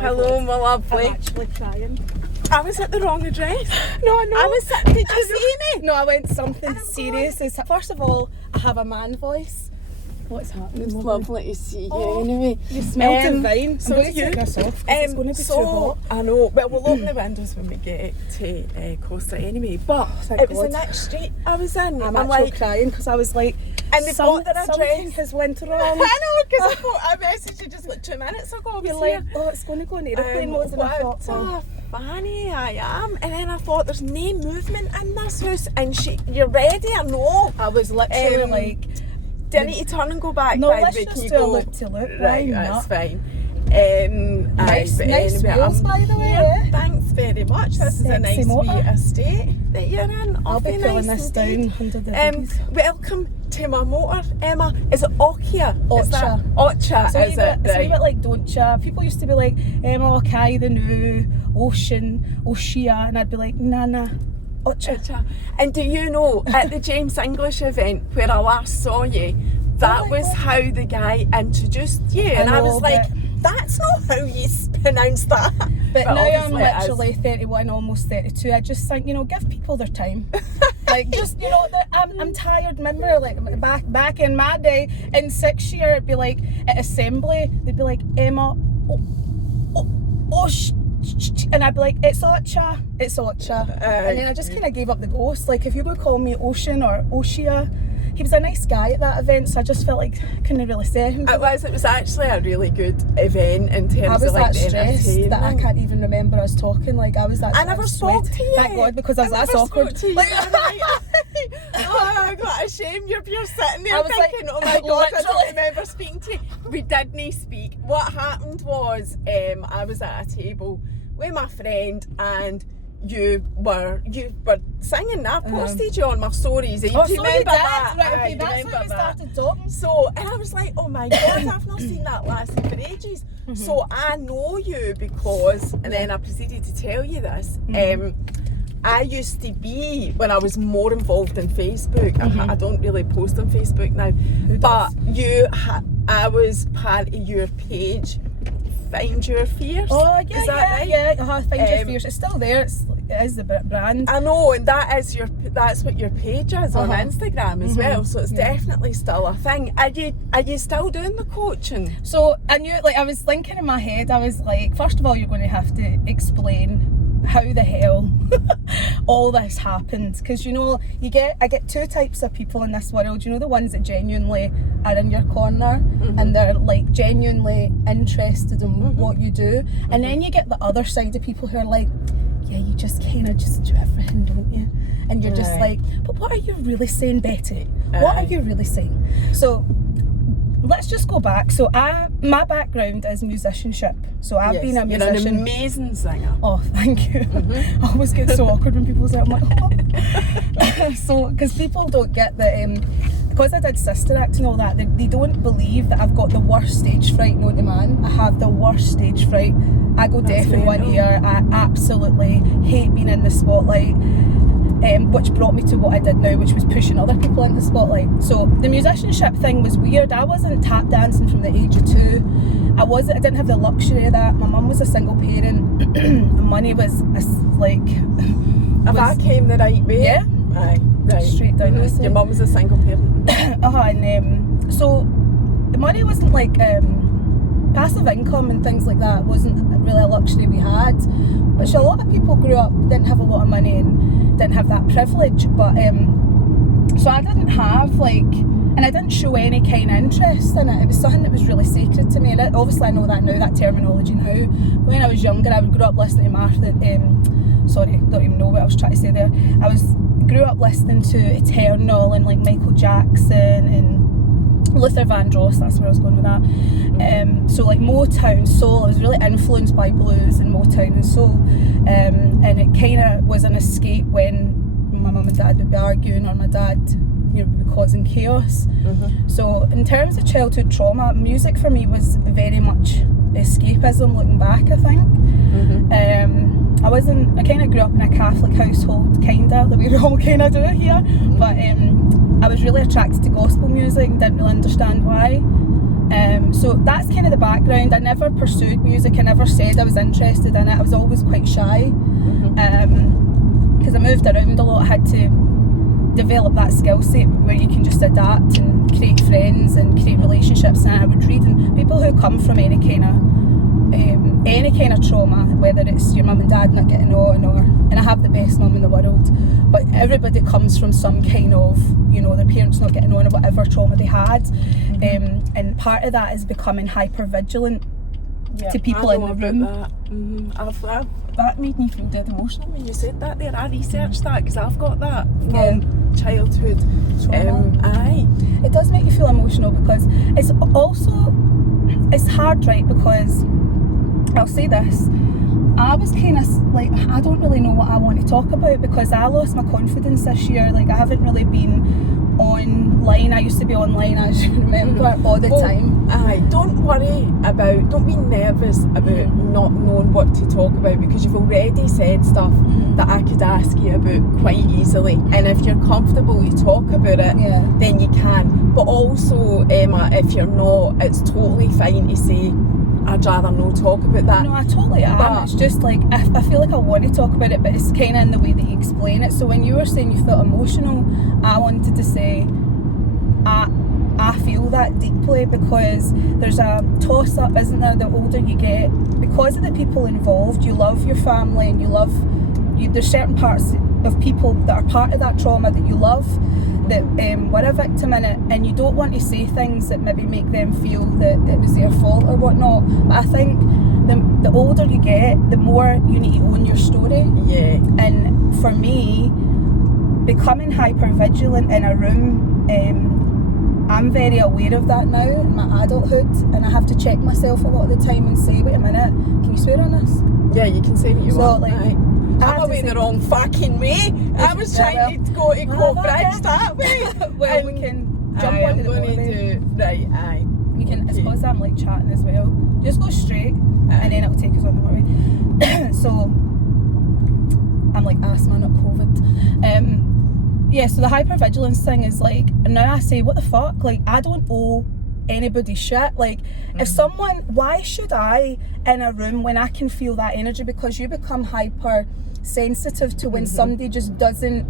Hello, my lovely. I'm actually crying. I was at the wrong address. No, I know. Did you see me? No, I went something serious. First of all, I have a man voice. What's happening? It's lovely to see you Oh, anyway. You smell divine. So I'm going do to you. take this off because it's going to be too hot. I know, but we'll open the windows when we get to Costa anyway. But Thank it was God. the next street I was in. I'm like, actually crying because I was like, and they've got their something address. has went wrong. I know, because I thought I messaged you just like 2 minutes ago. I was You're here. like, oh, it's going to go in aeroplane mode, and I thought, What a fanny I am. And then I thought, there's no movement in this house. And you're ready, I know. I was literally like, do I need to turn and go back? no, by the let's way? just Can you do a go? look to look. Right, Why that's not? fine. Nice wheels, by the way. Yeah, thanks very much. This is a Sexy nice motor. wee estate that you're in. I'll be Awfully pulling nice this indeed. down under the biggies. Welcome to my motor, Emma. Is it Okia? Ocha. Ocha, So is it? it's a wee bit like don't ya. People used to be like, Kai the new, Ocean, Oshia, and I'd be like, nah, Ocha. Ocha. And do you know, at the James English event where I last saw you, that was how the guy introduced you, and I was like, that's not how you pronounce that. But now I'm obviously it is. literally 31, almost 32. I just think, give people their time. Like, just, I'm tired. Remember, like, back in my day, in 6th year, it'd be like, at assembly, they'd be like, Emma, and I'd be like, it's Ocha. And then I just kind of gave up the ghost. Like, if you would call me Ocean or Oshia, he was a nice guy at that event, so I just felt like I couldn't really say anything. It was actually a really good event in terms I was of like that the stressed that I can't even remember us talking. Like, I was that. I never spoke to you. Thank God, because I was that awkward. Like, oh God, a shame you're sitting there I was thinking, like, oh my God, I don't literally. remember speaking to you. We didn't speak. What happened was, I was at a table with my friend and you were singing. I posted you on my stories. Do you remember that? Right, okay, that's when we started talking. So, and I was like, oh my God, I've not seen that lassie for ages. So I know you because, and then I proceeded to tell you this, I used to be, when I was more involved in Facebook, I don't really post on Facebook now, but I was part of your page, Find Your Fierce. Oh, yeah, is that right? Yeah, Find Your Fierce. It's still there. It is the brand. I know, and that's what your page is on Instagram as well. So it's definitely still a thing. Are you still doing the coaching? So I knew, like, I was thinking in my head, I was like, first of all, you're going to have to explain how the hell all this happened, because I get two types of people in this world. The ones that genuinely are in your corner and they're like genuinely interested in what you do, and then you get the other side of people who are like, yeah, you just kind of just do everything, don't you? And you're just like, but what are you really saying, Betty? What are you really saying? So let's just go back. So my background is musicianship. So I've been a musician. You're an amazing singer. Oh, thank you. I always get so awkward when people say it. I'm like, oh. So, because people don't get that, because I did Sister Act and all that, they don't believe that I've got the worst stage fright known to man. I have the worst stage fright. I go deaf in one ear. I absolutely hate being in the spotlight. Which brought me to what I did now, which was pushing other people into the spotlight. So the musicianship thing was weird. I wasn't tap dancing from the age of 2. I didn't have the luxury of that. My mum was a single parent. And money was I came the right way. Yeah. Aye, right. Straight down this way. Your mum was a single parent. And so money wasn't like passive income and things like that wasn't really a luxury we had, which a lot of people grew up, didn't have a lot of money and didn't have that privilege. But so I didn't have and I didn't show any kind of interest in it. It was something that was really sacred to me, and obviously I know that now, that terminology now. When I was younger, I would grow up listening to Martha, sorry, don't even know what I was trying to say there. Grew up listening to Eternal and like Michael Jackson and Luther Vandross, that's where I was going with that. So like Motown, soul, I was really influenced by blues and Motown and soul. And it kind of was an escape when my mum and dad would be arguing, or my dad would be causing chaos. So in terms of childhood trauma, music for me was very much escapism looking back, I think. I kind of grew up in a Catholic household, the way we all kind of do it here, but I was really attracted to gospel music and didn't really understand why. So that's kind of the background. I never pursued music. I never said I was interested in it. I was always quite shy because I moved around a lot. I had to develop that skill set where you can just adapt and create friends and create relationships. And I would read, and people who come from any kind of trauma, whether it's your mum and dad not getting on, and I have the best mum in the world, but everybody comes from some kind of, their parents not getting on or whatever trauma they had, and part of that is becoming hyper vigilant to people in the room. That made me feel dead emotional when you said that there. I researched that because I've got that from childhood trauma. It does make you feel emotional because it's hard, right? Because I'll say this, I was kind of like, I don't really know what I want to talk about because I lost my confidence this year. Like, I haven't really been online. I used to be online, as you remember, all the time. Don't be nervous about not knowing what to talk about because you've already said stuff that I could ask you about quite easily, and if you're comfortable to talk about it, then you can. But also, Emma, if you're not, it's totally fine to say, I'd rather not talk about that. No, I totally am. But it's just like, I feel like I want to talk about it, but it's kind of in the way that you explain it. So when you were saying you felt emotional, I wanted to say, I feel that deeply because there's a toss-up, isn't there, the older you get. Because of the people involved, you love your family and there's certain parts of people that are part of that trauma that you love, that were a victim in it, and you don't want to say things that maybe make them feel that it was their fault or whatnot. But I think the older you get, the more you need to own your story. Yeah. And for me, becoming hyper vigilant in a room, I'm very aware of that now in my adulthood, and I have to check myself a lot of the time and say, wait a minute, can you swear on this? Yeah, you can say what you want. Like, I'm away the wrong fucking way. I was trying to go to Coatbridge that way. Well, we can jump onto the motorway. You can, it's because I'm like chatting as well. Just go straight and then it'll take us on the motorway. So, I'm like asthma, not COVID. So the hypervigilance thing is like, now I say, what the fuck? Like, I don't owe anybody shit. Like, if someone, why should I in a room when I can feel that energy? Because you become hyper sensitive to when somebody just doesn't,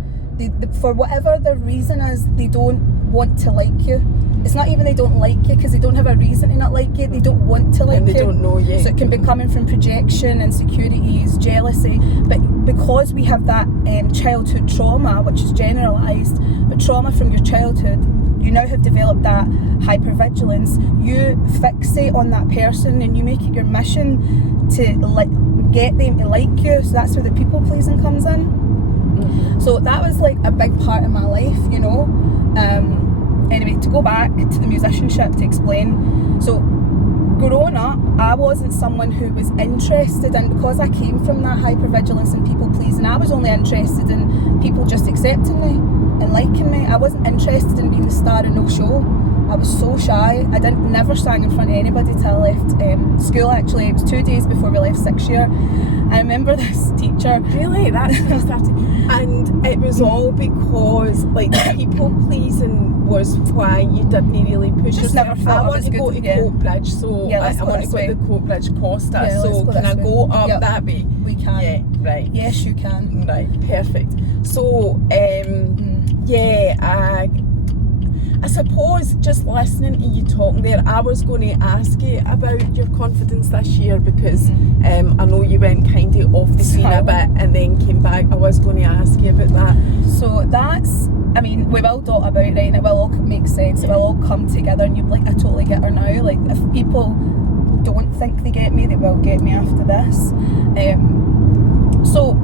for whatever the reason is, they don't want to like you. It's not even they don't like you because they don't have a reason to not like you. They don't want to like you. And they don't know you. So it can be coming from projection, insecurities, jealousy. But because we have that childhood trauma, which is generalised, but trauma from your childhood, you now have developed that hypervigilance. You fixate on that person and you make it your mission to get them to like you. So that's where the people pleasing comes in. So that was like a big part of my life, Anyway, to go back to the musicianship, to explain. So growing up, I wasn't someone who was interested in, because I came from that hypervigilance and people pleasing, I was only interested in people just accepting me and liking me. I wasn't interested in being the star of no show. I was so shy. I never sang in front of anybody till I left school. Actually, it was 2 days before we left 6th year. I remember this teacher. Really? That's when I started. And it was all because, like, people pleasing was why you didn't really push Just yourself. never felt I I want was to go good, to Coatbridge, so I want to go to the Coatbridge Costa. Yeah, so can I go up that way? We can. Yeah, right. Yes, you can. Right, perfect. So, I suppose just listening to you talking there, I was going to ask you about your confidence this year because I know you went kind of off the scene a bit and then came back. I was going to ask you about that. So that's, I mean, we will talk about it, right, and it will all make sense. It will all come together, and I totally get her now. Like, if people don't think they get me, they will get me after this. So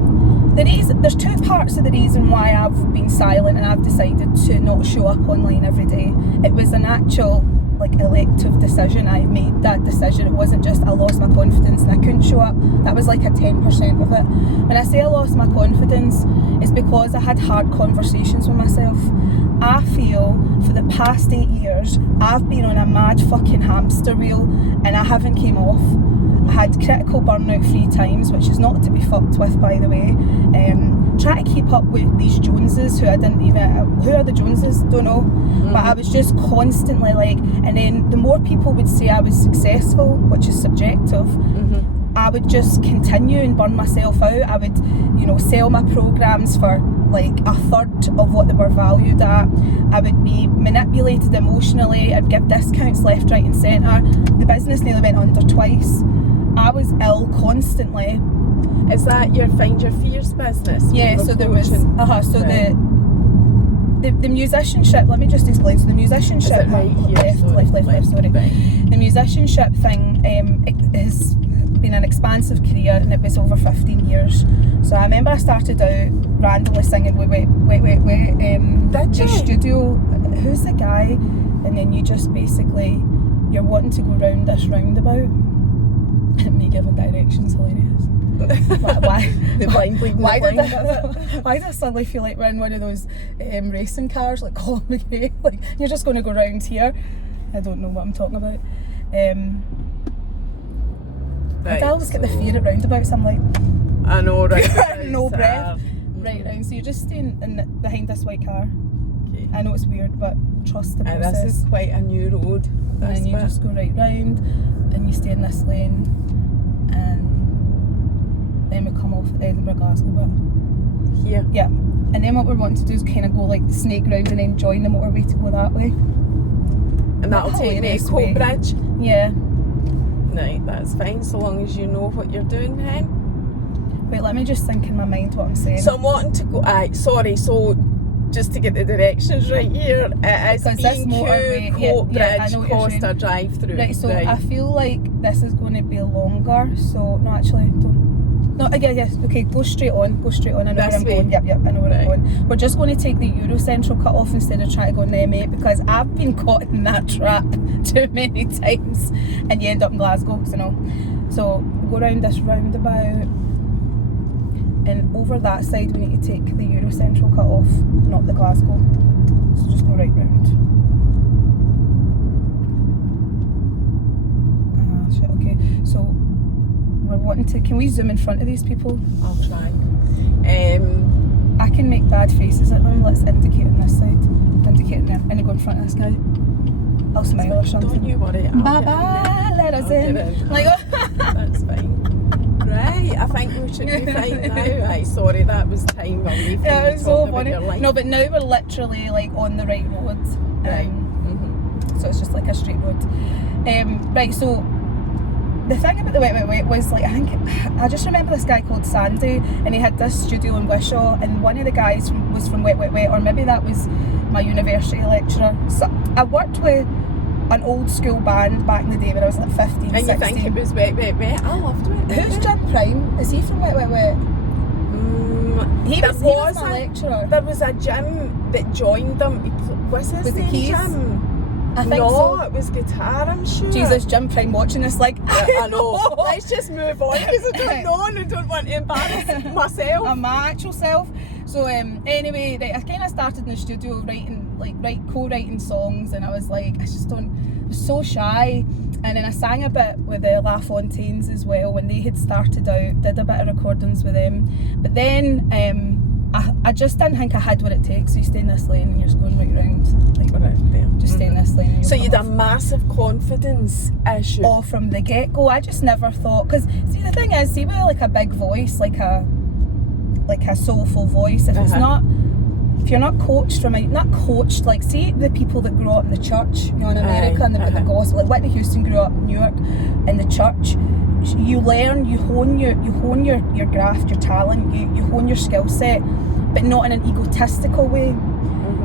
there's two parts of the reason why I've been silent and I've decided to not show up online every day. It was an actual elective decision. I made that decision. It wasn't just I lost my confidence and I couldn't show up. That was like a 10% of it. When I say I lost my confidence, it's because I had hard conversations with myself. I feel for the past 8 years I've been on a mad fucking hamster wheel and I haven't came off. I had critical burnout 3 times, which is not to be fucked with, by the way. trying to keep up with these Joneses who I didn't even, who are the Joneses? Don't know. But I was just constantly like, and then the more people would say I was successful, which is subjective, I would just continue and burn myself out. I would, you know, sell my programs for like a third of what they were valued at. I would be manipulated emotionally. I'd give discounts left, right and centre. The business nearly went under twice. I was ill constantly. Is that your Find Your Fears business? Yeah, so there was, so right. The musicianship, let me just explain. So the musicianship, is it right here? left, sorry. Right. The musicianship thing it has been an expansive career, and it was over 15 years. So I remember I started out randomly singing wait, the studio, who's the guy? And then you just basically, you're wanting to go round this roundabout. Me giving directions, hilarious. Why? The blind leading why the blind. Why did I suddenly feel like we're in one of those racing cars, like Colin McRae? Like, you're just going to go round here. I don't know what I'm talking about. I always get the fear at roundabouts. I'm like, I know, right? No breath. Right round. So you're just staying behind this white car. Okay. I know it's weird, but trust the process. This is quite a new road. And then you just go right round, and you stay in this lane, and then we come off at the Edinburgh Glasgow bit. Here? Yeah. And then what we're wanting to do is kind of go like snake round and then join the motorway to go that way. And that'll take me to Coatbridge? Yeah. Right, that's fine, so long as you know what you're doing, hen. Wait, let me just think in my mind what I'm saying. So I'm wanting to go, so just to get the directions right here, it is BQ, Coatbridge, Costa drive-through. Right, so I feel like this is going to be longer, so, no actually, don't. No, yes, okay, go straight on, I know where I'm going. Yep, I know where I'm going. We're just going to take the Eurocentral cut off instead of trying to go on the M8, because I've been caught in that trap too many times, and you end up in Glasgow, you know. So, go round this roundabout, and over that side we need to take the Eurocentral cut off, not the Glasgow. So just go right round. Shit, okay, so we're wanting to, can we zoom in front of these people? I'll try. I can make bad faces at them. Let's indicate on this side. Indicate there. And go in front of this guy. I'll smile or something. Don't you worry. Bye bye, let us in. Like, that's fine. Right, I think we should be fine now. Right, sorry, that was time away from yeah, it was so funny. No, but now we're literally like on the right road. Right. So it's just like a straight road. Right, so the thing about the Wet was like, I just remember this guy called Sandy, and he had this studio in Wishaw, and one of the guys was from Wet, or maybe that was my university lecturer. So I worked with an old school band back in the day when I was like 15, and 16. You think it was Wet? I loved Wet. Who's Jim Prime? Is he from Wet? He was my lecturer. There was a Jim that joined them. Was his name Jim? I think so. It was guitar, I'm sure. Jesus, Jim Prime watching this, like, I know. Let's just move on, because I don't know and I don't want to embarrass myself. My actual self. So anyway, I kind of started in the studio co-writing songs, and I was like, I was so shy. And then I sang a bit with the La Fontaines as well when they had started out, did a bit of recordings with them. But then I just didn't think I had what it takes. So you stay in this lane and you're just going right round, like just stay in this lane. So you had a massive confidence issue. Oh, from the get-go. I just never thought, because see the thing is, see with like a big voice, like a soulful voice, if it's not, if you're not coached like, see the people that grew up in the church, you know, in America, and they've got the gospel, like Whitney Houston grew up in New York in the church. You learn, you hone your graft, your talent, you hone your skill set, but not in an egotistical way.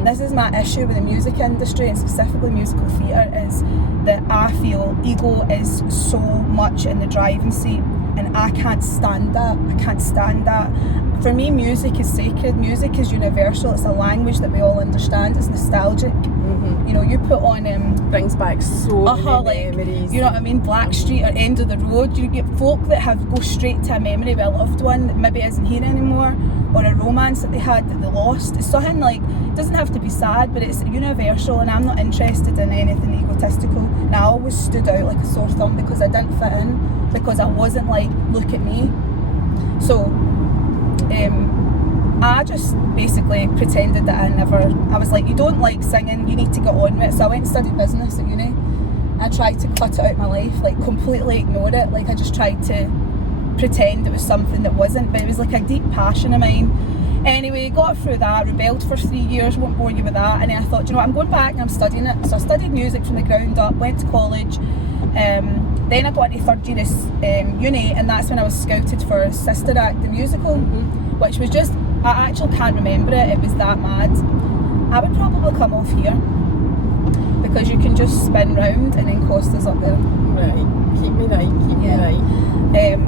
This is my issue with the music industry, and specifically musical theatre, is that I feel ego is so much in the driving seat, and I can't stand that. For me, music is sacred, music is universal, it's a language that we all understand, it's nostalgic. You know, you put on brings back so many memories. You know what I mean? Blackstreet or End of the Road. You get folk that go straight to a memory of a loved one that maybe isn't here anymore, or a romance that they had that they lost. It's something like, it doesn't have to be sad, but it's universal, and I'm not interested in anything egotistical. And I always stood out like a sore thumb because I didn't fit in, because I wasn't like, look at me. So I just basically pretended that I was like, you don't like singing, you need to get on with it. So I went and studied business at uni. I tried to cut it out of my life, like completely ignore it. Like I just tried to pretend it was something that wasn't, but it was like a deep passion of mine. Anyway, got through that, rebelled for 3 years, won't bore you with that, and then I thought, you know what, I'm going back and I'm studying it. So I studied music from the ground up, went to college, then I got into third year uni, and that's when I was scouted for Sister Act, the musical, which was just, I actually can't remember it was that mad. I would probably come off here, because you can just spin round and then Costa's up there. Right, keep me right.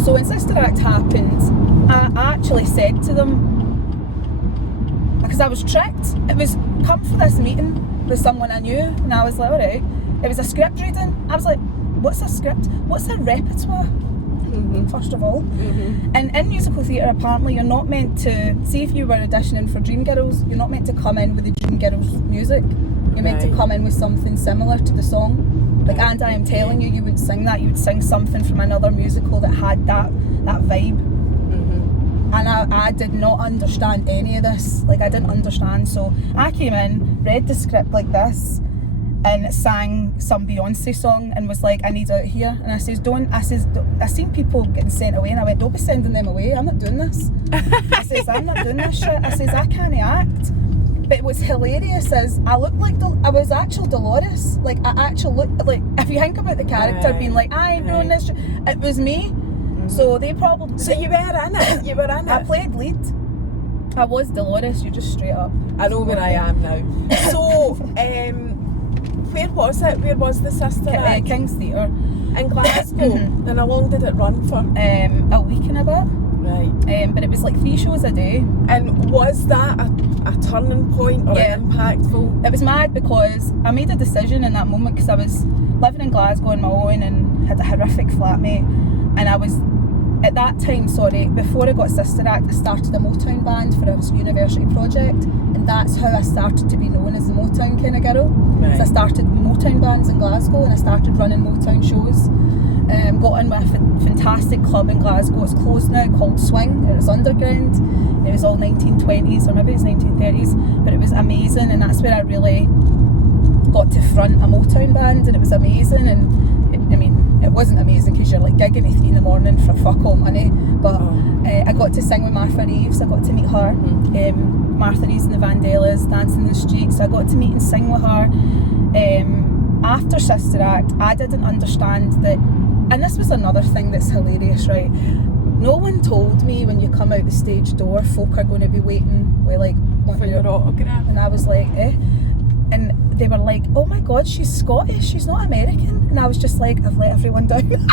So when Sister Act happened, I actually said to them, because I was tricked, it was, come for this meeting with someone I knew, and I was like, alright, it was a script reading. I was like, what's a script? What's a repertoire? First of all. And in musical theatre, apparently you're not meant to, see if you were auditioning for Dreamgirls, you're not meant to come in with the Dreamgirls music. You're meant to come in with something similar to the song. Like, and I am telling you, you would sing that. You would sing something from another musical that had that vibe. And I did not understand any of this. Like, I didn't understand. So I came in, read the script like this, and sang some Beyonce song and was like, I need out here. And I seen people getting sent away, and I went, don't be sending them away. I'm not doing this. I says, I'm not doing this shit. I says, I can't act. But what's hilarious is I looked like I was actual Dolores. Like, I actually looked like, if you think about the character being like, I ain't doing this, it was me. So they probably. So you were in it. You were in it. I played lead. I was Dolores. You just straight up. I know where I am now. So, where was it? Where was the Sister Act? King's Theatre in Glasgow. And how long did it run for? A week and a bit. Right. But it was like 3 shows a day. And was that a turning point or impactful? It was mad because I made a decision in that moment, because I was living in Glasgow on my own and had a horrific flatmate, and I was at that time, before I got Sister Act, I started a Motown band for a university project, and that's how I started to be known as the Motown kind of girl. Right. So I started Motown bands in Glasgow, and I started running Motown shows. Got in with a fantastic club in Glasgow. It's closed now, called Swing. It was underground. It was all 1920s, or maybe it's 1930s, but it was amazing, and that's where I really got to front a Motown band, and it was amazing. And I mean, it wasn't amazing because you're like gigging at 3 in the morning for fuck all money, but I got to sing with Martha Reeves. I got to meet her. Martha Reeves and the Vandellas, dancing in the streets. I got to meet and sing with her. After Sister Act, I didn't understand that, and this was another thing that's hilarious, right? No one told me when you come out the stage door, folk are going to be waiting with like for your autograph. And I was like, eh? And they were like, oh my god, she's Scottish, she's not American. And I was just like, I've let everyone down.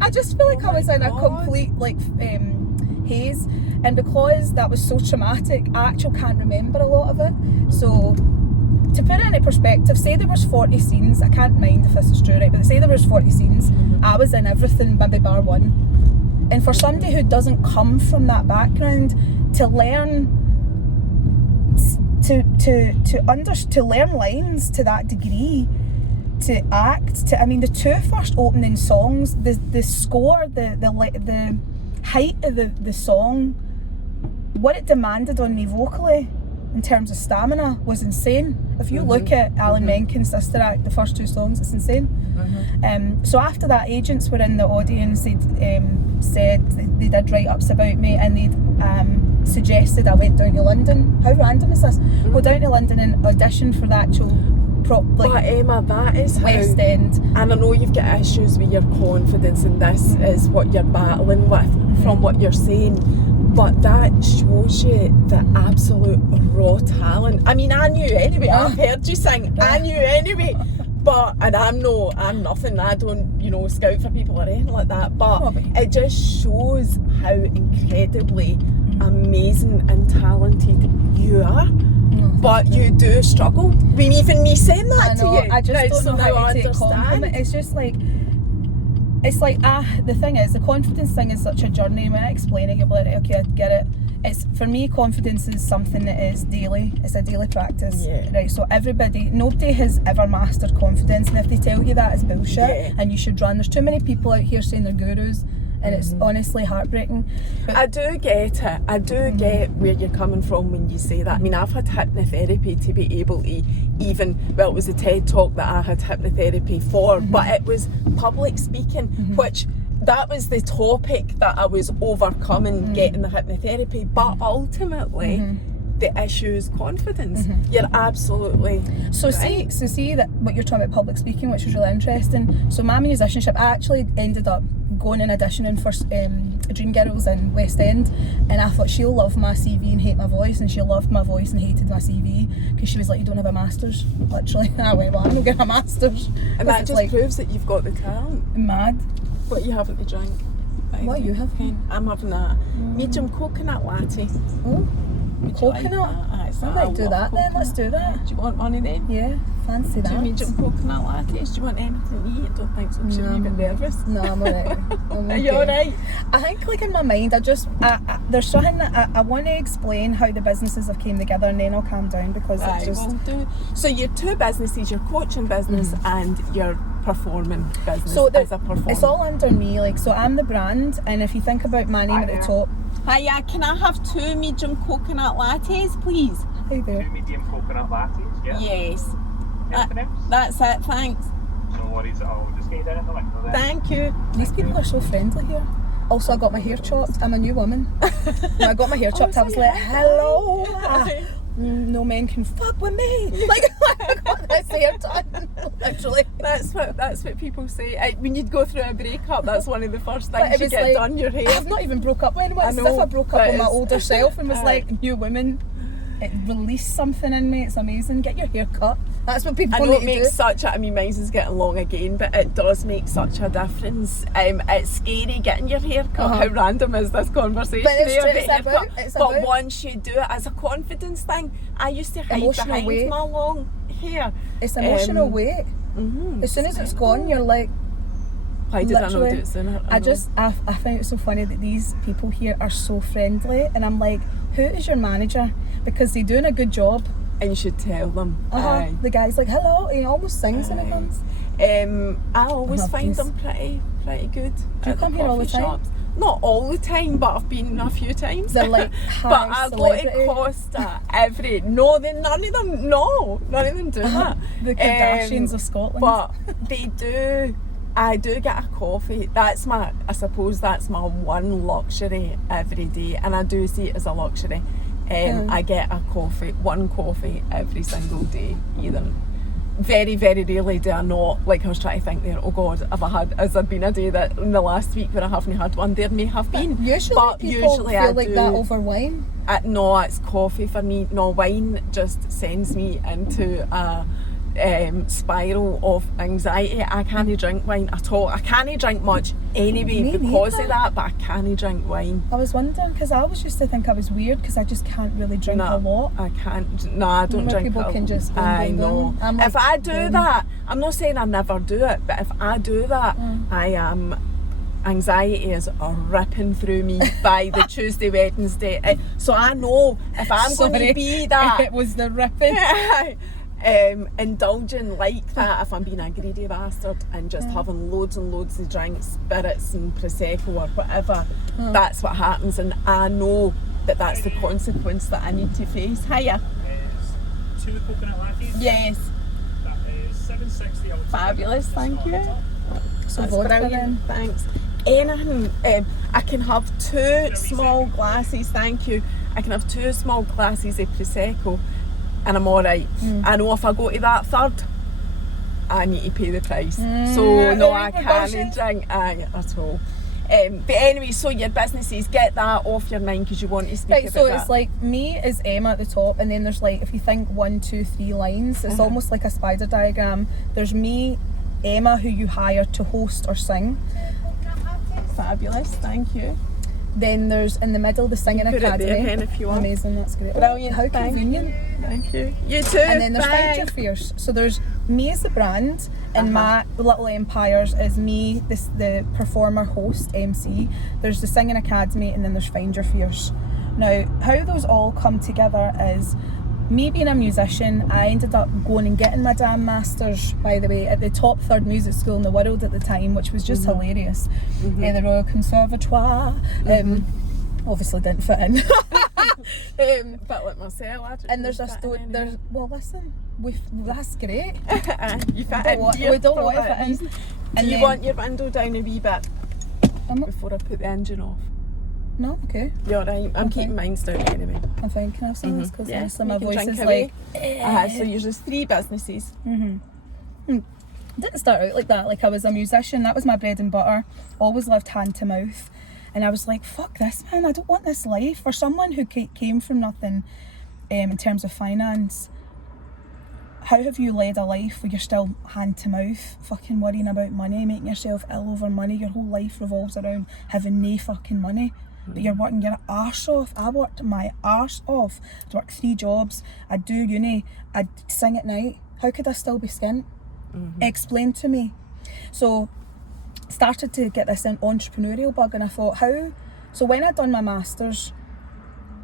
I just feel like I was in a complete like haze. And because that was so traumatic, I actually can't remember a lot of it. So to put it into perspective, say there was 40 scenes, I can't mind if this is true, right, but say there was 40 scenes, I was in everything maybe bar one. And for somebody who doesn't come from that background, to learn to learn lines to that degree, to act, I mean, the 2 first opening songs, the score, the height of the song, what it demanded on me vocally in terms of stamina was insane. If you look at Alan Menken's Sister Act, the first 2 songs, it's insane. So after that, agents were in the audience. They'd said they did write-ups about me, and they'd suggested I went down to London. How random is this? Go down to London and audition for the actual but Emma, that is West End. And I know you've got issues with your confidence, and this is what you're battling with from what you're saying. But that shows you the absolute raw talent. I mean, I knew anyway. I've heard you sing. I knew anyway. But, and I'm nothing. I don't, scout for people or anything like that. But it just shows how incredibly amazing and talented you are. But you do struggle. I mean, even me saying that to you. I just don't know how to take compliment. It's just like, the thing is, the confidence thing is such a journey. When I explain it, you'll be like, okay, I get it. It's, for me, confidence is something that is daily. It's a daily practice, right? So nobody has ever mastered confidence, and if they tell you that, it's bullshit, and you should run. There's too many people out here saying they're gurus, and it's honestly heartbreaking. But I do get it. I do get where you're coming from when you say that. I mean, I've had hypnotherapy to be able to it was a TED talk that I had hypnotherapy for, but it was public speaking, which that was the topic that I was overcoming getting the hypnotherapy. But ultimately, the issue is confidence. You're absolutely so right. see that what you're talking about public speaking, which was really interesting. So my musicianship, I actually ended up going and auditioning for Dreamgirls in West End, and I thought she'll love my CV and hate my voice, and she loved my voice and hated my CV because she was like, you don't have a master's, literally. And I went, well, I'm not getting a master's. And that just proves that you've got the talent. Mad. What you having to drink? What are you having? I'm having a medium coconut latte. Oh, Would you like coconut. that? I might do that then. Let's do that. Do you want one of them? Yeah, fancy that. 2 medium coconut lattes. Do you want anything to eat? I don't think so. I'm sure you're a bit nervous. No, I'm alright. Are you alright? I think, like, in my mind, there's something that I want to explain how the businesses have came together, and then I'll calm down because it's just... will do. So your two businesses, your coaching business and your performing business as a performer. It's all under me, like, so I'm the brand, and if you think about my name at the top... Hiya, can I have 2 medium coconut lattes, please? Hi there. 2 medium coconut lattes, yeah? Yes. Anything else? That's it, thanks. No worries at all. Just get you down in the window there. Thank you. These people are so friendly here. Also, I got my hair chopped. I'm a new woman. When I got my hair chopped, I was like, hello. No men can fuck with me. Like, I got this hair done. Literally. That's what people say. When you'd go through a breakup, that's one of the first things you get like, done, your hair. I've not even broke up with anyone. It's as if I broke up with my older self and was like, new woman. It released something in me. It's amazing. Get your hair cut. That's what people I know need it to makes do. such a... I mean, mine's is getting long again, but it does make such a difference. It's scary getting your hair cut. How random is this conversation? But it's But about once you do it, as a confidence thing, I used to hide emotional behind weight. my long hair. It's emotional weight. As soon as it's gone, you're like... Why did I not do literally, it sooner? I find it so funny that these people here are so friendly, and I'm like, who is your manager? Because they're doing a good job. And you should tell them. The guy's like, hello, he almost sings when he comes. I always find them pretty good. Do you come here all the time? Shops. Not all the time, but I've been a few times. They're like but high I go to celebrity. Costa none of them do that. The Kardashians of Scotland. But they do. I do get a coffee. I suppose that's my one luxury every day, and I do see it as a luxury. I get one coffee every single day. Either very, very rarely do I not. Like, I was trying to think there, oh God, has there been a day that in the last week where I haven't had one? There may have been. But usually I feel like do. that over wine. No, it's coffee for me. No, wine just sends me into a spiral of anxiety. I can't drink wine at all. I can't drink much anyway because of that, but I can't drink wine. I was wondering, because I always used to think I was weird because I just can't really drink a lot. I can't. No, I don't drink. People can just I know. Like, if I do that, I'm not saying I never do it, but if I do that, I am. Anxiety is ripping through me by the Tuesday, Wednesday. So I know if I'm going to be that. It was the ripping. Indulging like that, if I'm being a greedy bastard and just having loads and loads of drinks, spirits and Prosecco or whatever, that's what happens, and I know that's the consequence that I need to face. Hiya. 2 coconut lattes? Yes. That is $7.60. Fabulous, thank you. So That's vodka brilliant, then. thanks. Anything, I can have 2 small glasses, thank you. I can have 2 small glasses of Prosecco and I'm alright. I know if I go to that third, I need to pay the price. So no, I can't drink at all. But anyway, so your businesses, get that off your mind because you want to speak about so that. it's like me is Emma at the top, and then there's like, if you think 1, 2, 3 lines, it's almost like a spider diagram. There's me, Emma, who you hire to host or sing. Fabulous, thank you. Then there's in the middle the singing Put academy. it there, Ken, if you want. Amazing, that's great. Brilliant, How thank convenient. Thank you. You too. And then there's Find Bye. Your Fierce. So there's me as the brand, and my little empires is me, the performer, host, MC. There's the Singing Academy, and then there's Find Your Fierce. Now, how those all come together is me being a musician, I ended up going and getting my damn masters, by the way, at the top third music school in the world at the time, which was just hilarious. The Royal Conservatoire. Obviously didn't fit in. But like myself, And there's a story. Well, listen, that's great. You fit in. We don't want to fit in. Do you want your window down a wee bit before I put the engine off? No, okay. You're right. I'm keeping mine down anyway. I'm fine. Can I have some of this? Because honestly, my you can voice drink is away. like. So yours is 3 businesses. Didn't start out like that. Like, I was a musician. That was my bread and butter. Always lived hand to mouth. And I was like, fuck this, man. I don't want this life. For someone who came from nothing in terms of finance, how have you led a life where you're still hand to mouth, fucking worrying about money, making yourself ill over money? Your whole life revolves around having no fucking money. But you're working your arse off. I worked my arse off. I'd work 3 jobs. I'd do uni. I'd sing at night. How could I still be skint? Explain to me. So started to get this entrepreneurial bug, and I thought, so when I'd done my masters,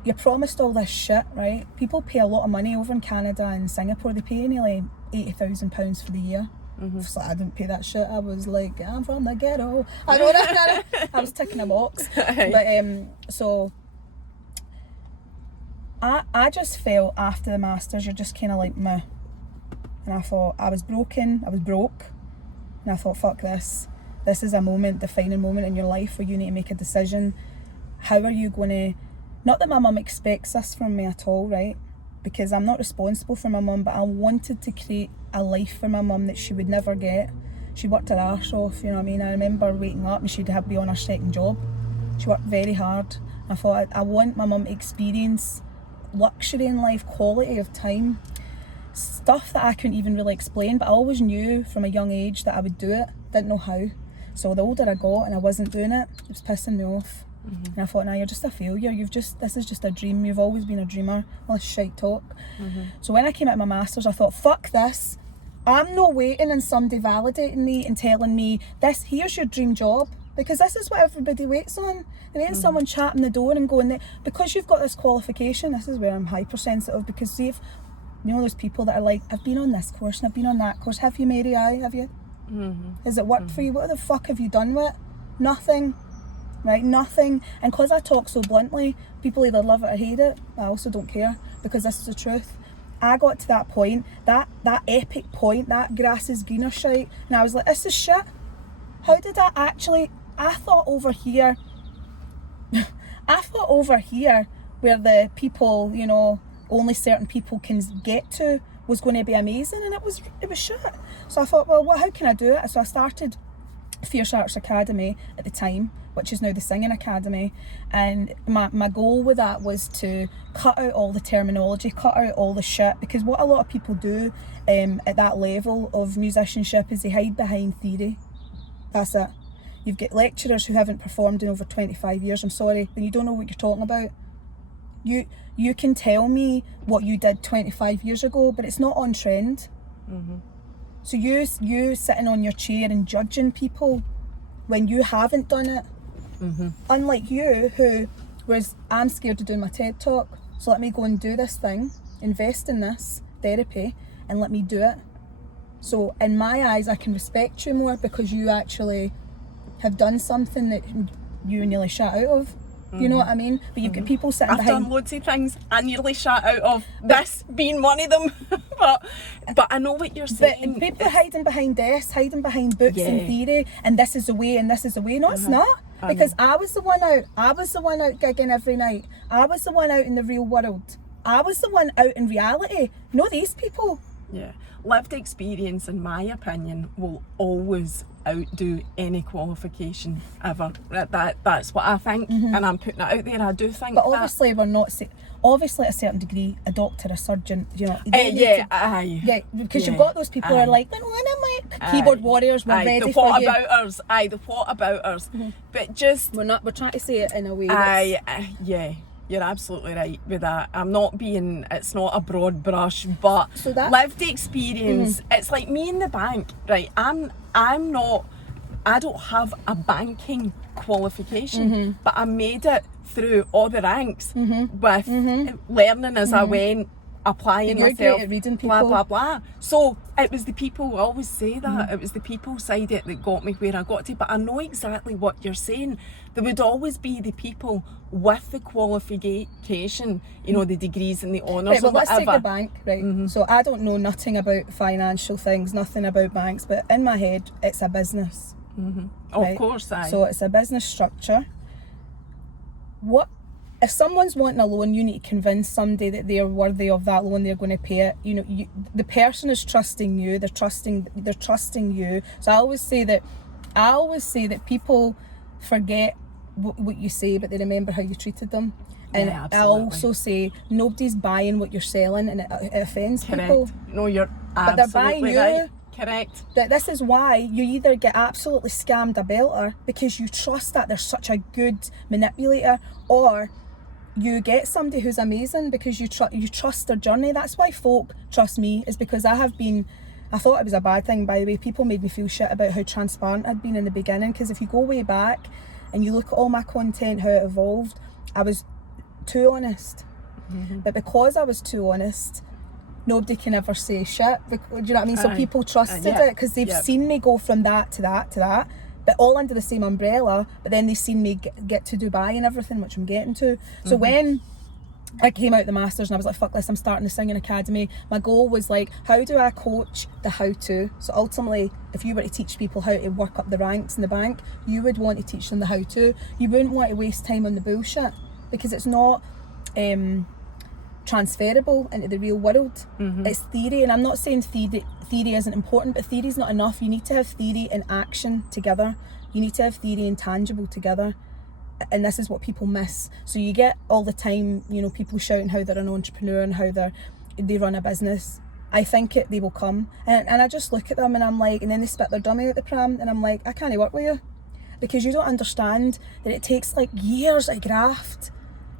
you're promised all this shit, right? People pay a lot of money over in Canada and Singapore. They pay nearly £80,000 for the year. So I didn't pay that shit. I was like, I'm from the ghetto. I know that. I was ticking a box. But so I just felt after the masters, you're just kind of like meh. And I thought I was broke, and I thought, fuck this. This is a defining moment in your life where you need to make a decision. How are you going to, not that my mum expects this from me at all, right? Because I'm not responsible for my mum, but I wanted to create a life for my mum that she would never get. She worked her arse off, you know what I mean? I remember waking up and she'd have to be on her second job. She worked very hard. I thought, I want my mum to experience luxury in life, quality of time, stuff that I couldn't even really explain, but I always knew from a young age that I would do it, didn't know how. So the older I got and I wasn't doing it, it was pissing me off. And I thought, nah, you're just a failure. This is just a dream. You've always been a dreamer. All this shite talk. So when I came out of my masters, I thought, fuck this. I'm not waiting on somebody validating me and telling me here's your dream job, because this is what everybody waits on. There ain't someone chatting the door and going, because you've got this qualification. This is where I'm hypersensitive, because see, if you know those people that are like, I've been on this course and I've been on that course. Have you, Mary? Have you? Has it worked for you? What the fuck have you done with it? Nothing. Right? Nothing. And because I talk so bluntly, people either love it or hate it. I also don't care, because this is the truth. I got to that point, that epic point, that grass is greener shite, and I was like, this is shit. How did I thought over here where the people, you know, only certain people can get to was going to be amazing, and it was shit. So I thought, well, how can I do it? So I started Fierce Arts Academy at the time, which is now the Singing Academy, and my goal with that was to cut out all the terminology, cut out all the shit, because what a lot of people do at that level of musicianship is they hide behind theory. That's it. You've got lecturers who haven't performed in over 25 years, I'm sorry, then you don't know what you're talking about. You can tell me what you did 25 years ago, but it's not on trend. So you sitting on your chair and judging people when you haven't done it. Unlike you, who was, I'm scared of doing my TED Talk, so let me go and do this thing, invest in this therapy, and let me do it. So in my eyes, I can respect you more because you actually have done something that you nearly shut out of. You know what I mean? But you've got people sitting behind. I've done loads of things I nearly shut out of, this being one of them. but I know what you're saying. But people hiding behind desks, hiding behind books and theory, and this is the way and this is the way. No, it's not. Because I was the one out. I was the one out gigging every night. I was the one out in the real world. I was the one out in reality. No, these people. Yeah. Lived experience, in my opinion, will always outdo any qualification ever. That's what I think, and I'm putting it out there. I do think. But obviously, we're not. Obviously, at a certain degree, a doctor, a surgeon, you know. Yeah, because you've got those people who are like, when am I keyboard warriors? We're ready the for you. The whatabouters. But just we're trying to say it in a way. Yeah. You're absolutely right with that. I'm not being, it's not a broad brush, but so lived experience, it's like me in the bank, right? I don't have a banking qualification, but I made it through all the ranks with learning as I went, applying You're myself, great at reading blah, people. blah, blah. So it was the people, I always say that, Mm-hmm. it was the people side of it that got me where I got to. But I know exactly what you're saying. There would always be the people with the qualification, you know, the degrees and the honours Right, well, or let's take whatever. the bank, right? So I don't know nothing about financial things, nothing about banks, but in my head, it's a business. Of right? course, aye. So it's a business structure. What if someone's wanting a loan? You need to convince somebody that they're worthy of that loan. They're going to pay it. You know, the person is trusting you. They're trusting you. So I always say that people forget what you say, but they remember how you treated them. And Yeah, I absolutely. also say nobody's buying what you're selling, and it offends Correct. people. No, you're But they're absolutely buying you. right. Correct. That this is why you either get absolutely scammed a belter because you trust that they're such a good manipulator, or you get somebody who's amazing because you trust their journey. That's why folk trust me, is because I thought it was a bad thing, by the way. People made me feel shit about how transparent I'd been in the beginning, because if you go way back and you look at all my content, how it evolved, I was too honest. But because I was too honest, nobody can ever say shit. Do you know what I mean? So people trusted yeah, it because they've seen me go from that to that to that, but all under the same umbrella. But then they've seen me get to Dubai and everything, which I'm getting to. So when I came out the Masters and I was like, fuck this, I'm starting the singing academy, my goal was like, how do I coach the how to? So ultimately, if you were to teach people how to work up the ranks in the bank, you would want to teach them the how to. You wouldn't want to waste time on the bullshit, because it's not transferable into the real world. It's theory, and I'm not saying theory isn't important, but theory is not enough. You need to have theory and action together. You need to have theory and tangible together, and this is what people miss. So you get all the time, you know, people shouting how they're an entrepreneur and how they run a business. I think they will come, and I just look at them and I'm like, and then they spit their dummy out the pram, and I'm like, I can't work with you, because you don't understand that it takes like years of graft.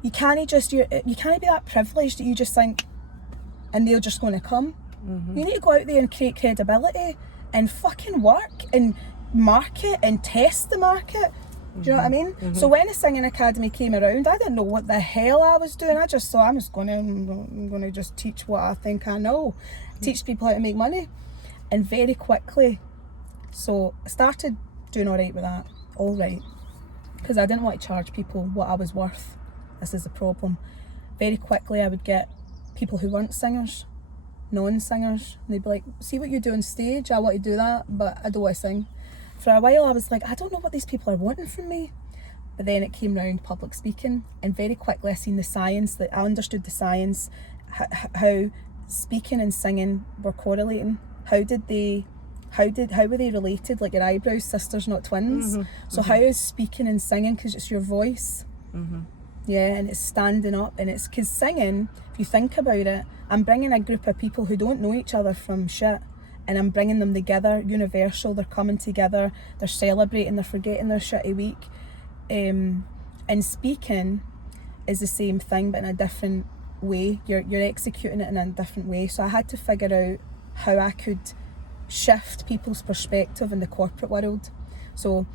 You can't be that privileged that you just think, and they're just going to come. You need to go out there and create credibility and fucking work and market and test the market. Do you know what I mean? So when the Singing Academy came around, I didn't know what the hell I was doing. I just thought, I'm going to just teach what I think I know, teach people how to make money. And very quickly, so I started doing all right with that, all right, because I didn't want to charge people what I was worth. This is the problem. Very quickly I would get people who weren't singers, non-singers, and they'd be like, see what you do on stage, I want to do that, but I don't want to sing. For a while I was like, I don't know what these people are wanting from me. But then it came round public speaking, and very quickly I seen the science, that I understood the science, how speaking and singing were correlating. How were they related? Like your eyebrows, sisters, not twins. So how is speaking and singing? Because it's your voice. Yeah, and it's standing up, and it's because singing, if you think about it, I'm bringing a group of people who don't know each other from shit, and I'm bringing them together, universal. They're coming together, they're celebrating, they're forgetting their shitty week. And speaking is the same thing, but in a different way. You're executing it in a different way. So I had to figure out how I could shift people's perspective in the corporate world. So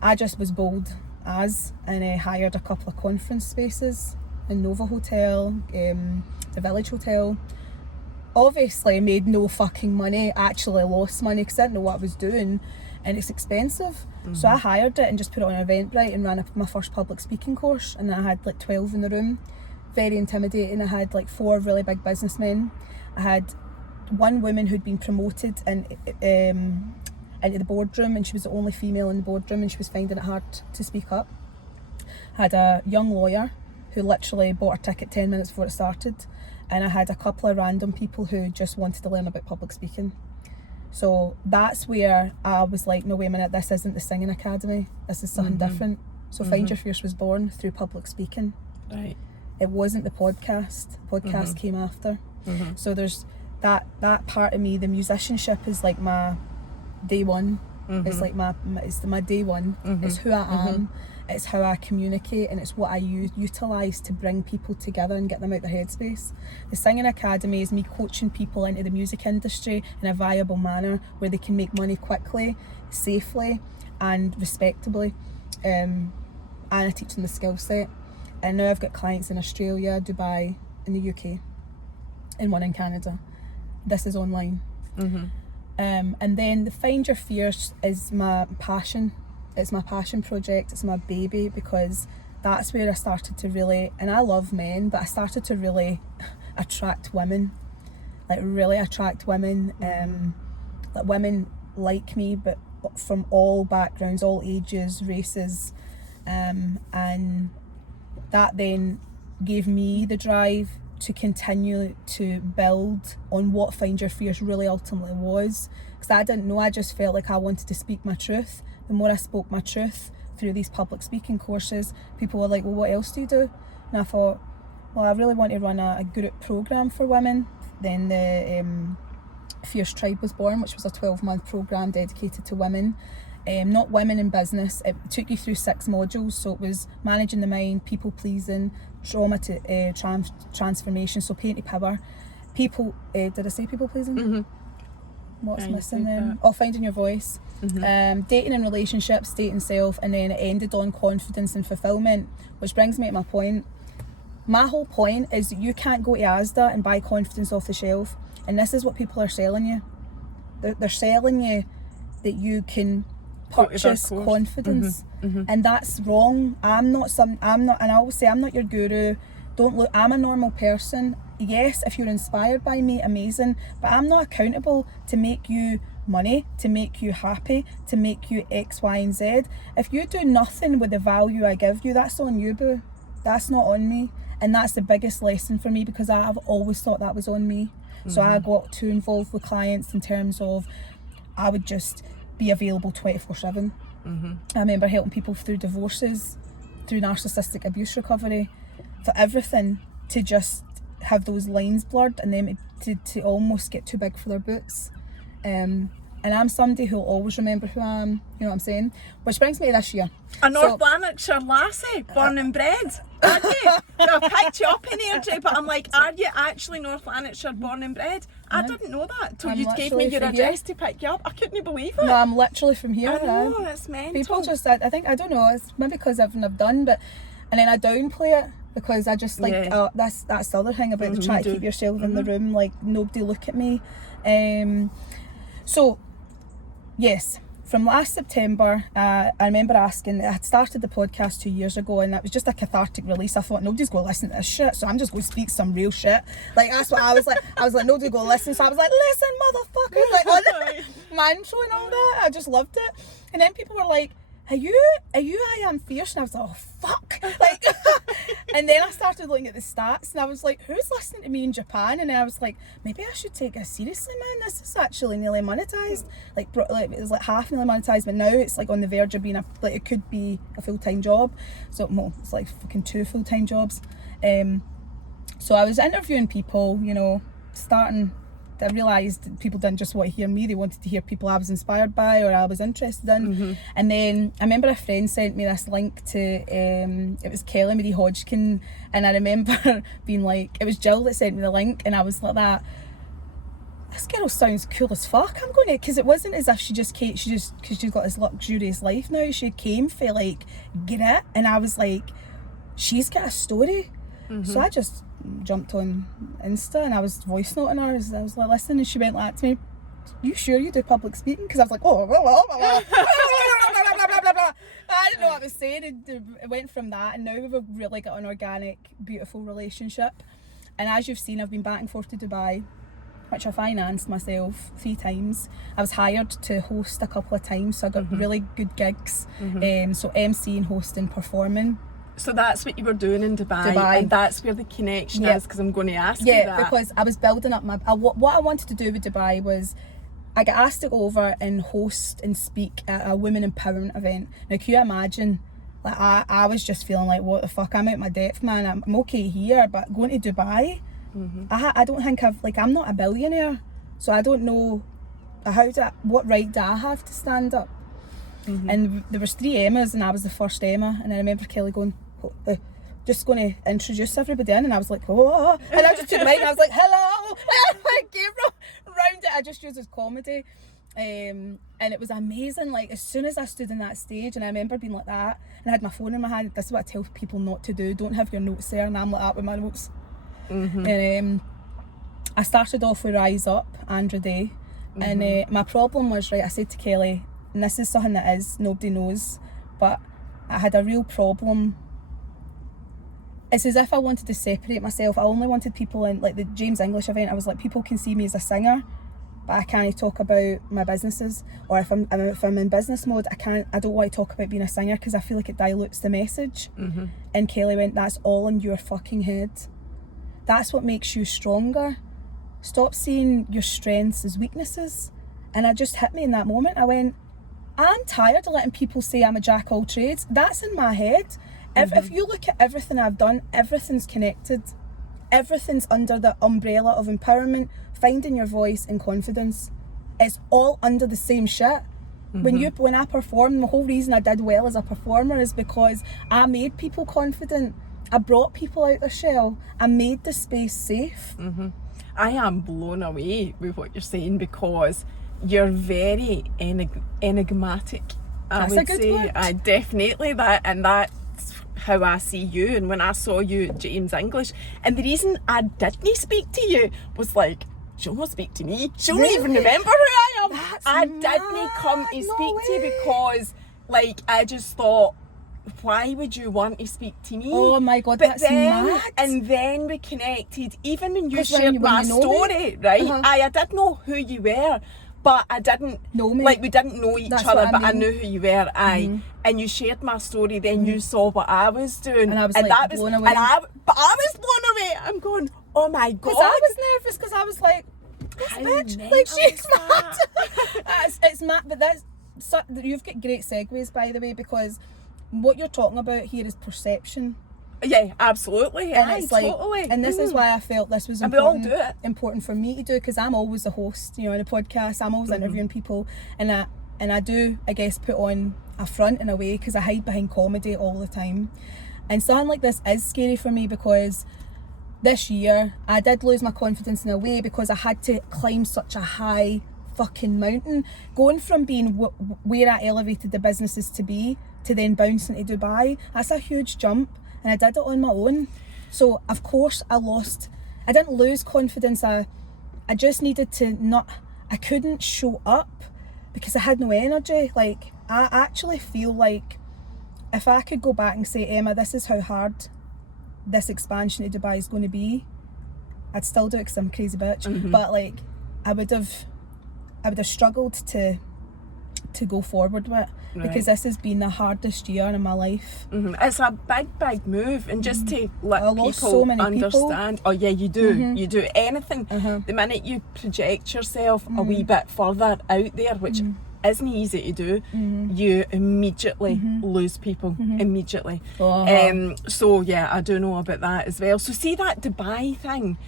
I just was bold and I hired a couple of conference spaces in Nova Hotel, the Village Hotel. Obviously made no fucking money, actually lost money because I didn't know what I was doing, and it's expensive. So I hired it and just put it on Eventbrite and ran my first public speaking course, and I had like 12 in the room. Very intimidating. I had like 4 really big businessmen. I had one woman who'd been promoted into the boardroom, and she was the only female in the boardroom, and she was finding it hard to speak up. I had a young lawyer who literally bought her ticket 10 minutes before it started, and I had a couple of random people who just wanted to learn about public speaking. So that's where I was like, no, wait a minute, this isn't the Singing Academy, this is something different. So Find Your Fierce was born through public speaking. Right. It wasn't the podcast. Podcast came after. So there's that part of me. The musicianship is like my day one. It's like my day one. It's who I am. It's how I communicate, and it's what I utilise to bring people together and get them out their headspace. The Singing Academy is me coaching people into the music industry in a viable manner where they can make money quickly, safely and respectably, and I teach them the skill set. And now I've got clients in Australia, Dubai and the UK. and one in Canada. This is online. And then the Find Your Fierce is my passion. It's my passion project. It's my baby, because that's where I started to really, and I love men, but I started to really attract women. Like really attract women. Like women like me, but from all backgrounds, all ages, races. And that then gave me the drive to continue to build on what Find Your Fierce really ultimately was, because I didn't know. I just felt like I wanted to speak my truth. The more I spoke my truth through these public speaking courses, people were like, well, what else do you do? And I thought, well, I really want to run a group program for women. Then the Fierce Tribe was born, which was a 12-month program dedicated to women. Not women in business. It took you through 6 modules. So it was managing the mind, people pleasing, trauma to transformation, so pain to power. People, did I say people pleasing? What's missing then? Oh, finding your voice. Dating and relationships, dating self, and then it ended on confidence and fulfillment, which brings me to my point. My whole point is that you can't go to Asda and buy confidence off the shelf, and this is what people are selling you. They're selling you that you can purchase confidence, and that's wrong. I'm not, and I always say I'm not your guru. Don't look. I'm a normal person. Yes, if you're inspired by me, amazing, but I'm not accountable to make you money, to make you happy, to make you X, Y, and Z. If you do nothing with the value I give you, that's on you, boo. That's not on me. And that's the biggest lesson for me, because I've always thought that was on me. So I got too involved with clients in terms of I would just be available 24/7. I remember helping people through divorces, through narcissistic abuse recovery, for everything, to just have those lines blurred and then to almost get too big for their boots. And I'm somebody who'll always remember who I am, you know what I'm saying? Which brings me to this year. A North Lanarkshire lassie, born and bred. Are you? I picked you up in energy, but I'm like, are you actually North Lanarkshire born and bred? I didn't know that till you gave me your address to pick you up. I couldn't believe it. No, I'm literally from here. I know, it's mental. People just, I think, I don't know, it's maybe because everything I've done, but, and then I downplay it, because I just like, that's the other thing about trying to keep yourself in the room, like nobody look at me. So, yes, from last September, I remember asking, I had started the podcast 2 years ago, and that was just a cathartic release. I thought, nobody's going to listen to this shit, so I'm just going to speak some real shit. Like, that's what I was like. I was like, nobody's going to listen. So I was like, listen, motherfucker, like on my intro and all that. I just loved it. And then people were like, are you I Am Fierce? And I was like, oh, fuck. Like, and then I started looking at the stats, and I was like, who's listening to me in Japan? And I was like, maybe I should take this seriously, man. This is actually nearly monetized. Like it was like half nearly monetized, but now it's like on the verge of being it could be a full-time job. So, well, it's like fucking 2 full-time jobs. So I was interviewing people, you know, I realised people didn't just want to hear me, they wanted to hear people I was inspired by or I was interested in. And then I remember a friend sent me this link to, it was Kelly Marie Hodgkin, and I remember being like, it was Jill that sent me the link, and I was like that, this girl sounds cool as fuck, I'm going to, because it wasn't as if she just came, because she's got this luxurious life now, she came for like, get it, and I was like, she's got a story. So I just jumped on Insta and I was voice noting her. I was like, listen, and she went like to me, you sure you do public speaking? Because I was like, oh, blah, blah, blah, blah, blah. I didn't know what I was saying. It went from that, and now we've really got an organic, beautiful relationship. And as you've seen, I've been back and forth to Dubai, which I financed myself 3 times. I was hired to host a couple of times, so I got really good gigs. So emceeing, hosting, performing. So that's what you were doing in Dubai. And that's where the connection is, because I'm going to ask you that. Yeah, because I was building up what I wanted to do with Dubai was, I got asked to go over and host and speak at a women empowerment event. Now, can you imagine, like I was just feeling like, what the fuck, I'm out my depth, man. I'm okay here, but going to Dubai, I don't think I'm not a billionaire, so I don't know what right do I have to stand up. And there was 3 Emmas, and I was the first Emma, and I remember Kelly going, just going to introduce everybody in, and I was like, oh, and I just took the mic and I was like, hello, and I came around it, I just used it as comedy, and it was amazing. Like, as soon as I stood on that stage, and I remember being like that, and I had my phone in my hand, this is what I tell people not to do, don't have your notes there, and I'm like that with my notes. And I started off with Rise Up, Andra Day, and my problem was, right, I said to Kelly, and this is something that nobody knows, but I had a real problem. It's as if I wanted to separate myself. I only wanted people in, like the James English event, I was like, people can see me as a singer, but I can't talk about my businesses, or if I'm in business mode, I don't want to talk about being a singer because I feel like it dilutes the message. And Kelly went, that's all in your fucking head. That's what makes you stronger. Stop seeing your strengths as weaknesses. And it just hit me in that moment. I went, I'm tired of letting people say I'm a jack of all trades. That's in my head. If you look at everything I've done, everything's connected. Everything's under the umbrella of empowerment, finding your voice and confidence. It's all under the same shit. When I performed, the whole reason I did well as a performer is because I made people confident. I brought people out their shell. I made the space safe. I am blown away with what you're saying because you're very enigmatic. That's a good word. I definitely that, and that's how I see you. And when I saw you at James English, and the reason I didn't speak to you was like, she'll not speak to me. She'll not even remember who I am. I didn't come to speak to you because, like, I just thought, why would you want to speak to me? Oh my God, that's mad. And then we connected, even when you shared my story, right? I did know who you were, but I didn't know me. Like, we didn't know each other, but I knew who you were. And you shared my story, then you saw what I was doing, and I was blown away. But I was blown away. I'm going, oh my God. Because I was nervous, because I was like, this bitch, like, she's mad. It's mad, but you've got great segues, by the way, because what you're talking about here is perception. Yeah, absolutely. And it's like, totally. And this is why I felt this was important for me to do, because I'm always the host, you know, in a podcast. I'm always interviewing people, and I do, I guess, put on a front in a way, because I hide behind comedy all the time. And something like this is scary for me, because this year I did lose my confidence in a way, because I had to climb such a high fucking mountain, going from being where I elevated the businesses to be, to then bouncing to Dubai. That's a huge jump, and I did it on my own. So of course I didn't lose confidence. I just needed to I couldn't show up because I had no energy. Like, I actually feel like if I could go back and say, Emma, this is how hard this expansion to Dubai is going to be, I'd still do it because I'm a crazy bitch. But like, I would have struggled to go forward with it, because this has been the hardest year in my life. It's a big move, and just to let people so many understand. People. Oh yeah, you do. You do anything. The minute you project yourself a wee bit further out there, which isn't easy to do, you immediately lose people. Immediately. So yeah, I do know about that as well. So see that Dubai thing,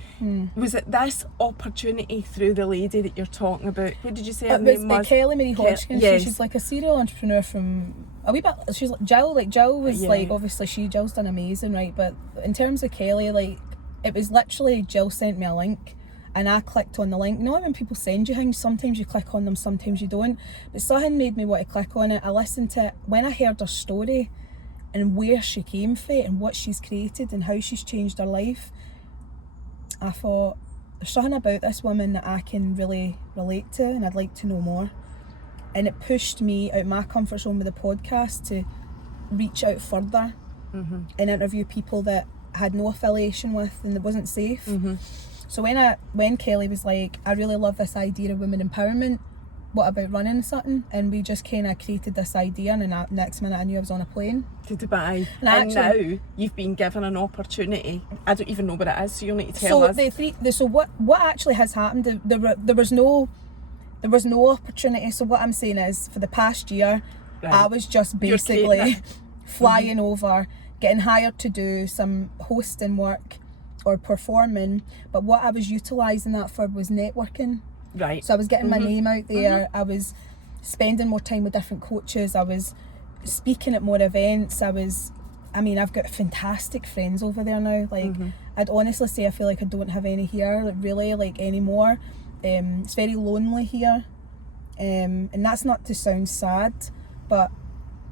was it this opportunity through the lady that you're talking about? What did you say her name was? Kelly Marie Hodgkins. Yes. She's like a serial entrepreneur from a wee bit. She's like Jill. Like, Jill was like, obviously Jill's done amazing, right? But in terms of Kelly, like, it was literally Jill sent me a link, and I clicked on the link. You know when people send you things, sometimes you click on them, sometimes you don't. But something made me want to click on it. I listened to it. When I heard her story and where she came from and what she's created and how she's changed her life, I thought, there's something about this woman that I can really relate to, and I'd like to know more. And it pushed me out my comfort zone with the podcast to reach out further and interview people that I had no affiliation with and that wasn't safe. So when Kelly was like, I really love this idea of women empowerment, what about running something? And we just kind of created this idea, and then next minute I knew I was on a plane. To Dubai. And now you've been given an opportunity. I don't even know what it is, so you'll need to tell us. So what actually has happened, there was no opportunity. So what I'm saying is, for the past year, I was just basically flying over, getting hired to do some hosting work or performing, but what I was utilising that for was networking. Right. So I was getting my name out there, I was spending more time with different coaches, I was speaking at more events, I've got fantastic friends over there now. Like, I'd honestly say I feel like I don't have any here, like, really, like, anymore. It's very lonely here, and that's not to sound sad, but